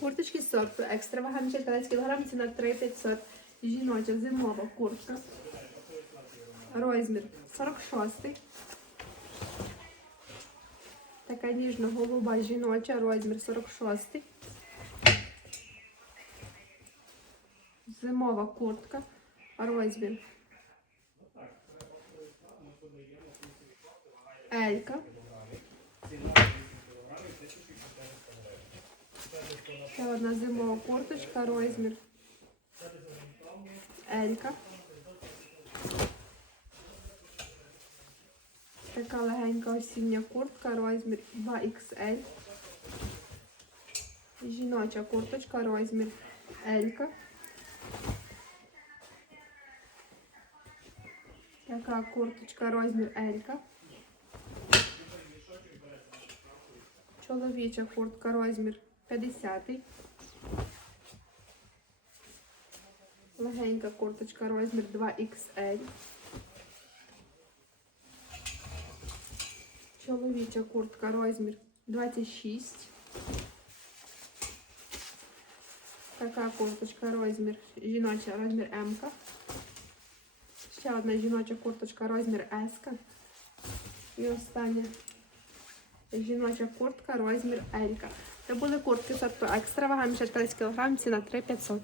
Курточки сорту екстра вага 15 кг, ціна 3500. Жіноча зимова куртка. Розмір 46. Така ніжно-голуба жіноча, розмір 46. Зимова куртка, розмір. Елька. Ще одна зимова курточка, розмір. Елька. Така легенька осіння куртка, розмір 2XL. Жіноча курточка, розмір Елька. Така курточка, розмір Елька. Чоловіча куртка, розмір 50. Легенька курточка, розмір 2XL. Чоловіча куртка, розмір 26. Така курточка, розмір жіноча, розмір М. Ще одна жіноча курточка, розмір S. І остання жіноча куртка, розмір L. Це були куртки сорту екстра, вага мішечка 10 кг, ціна 3500.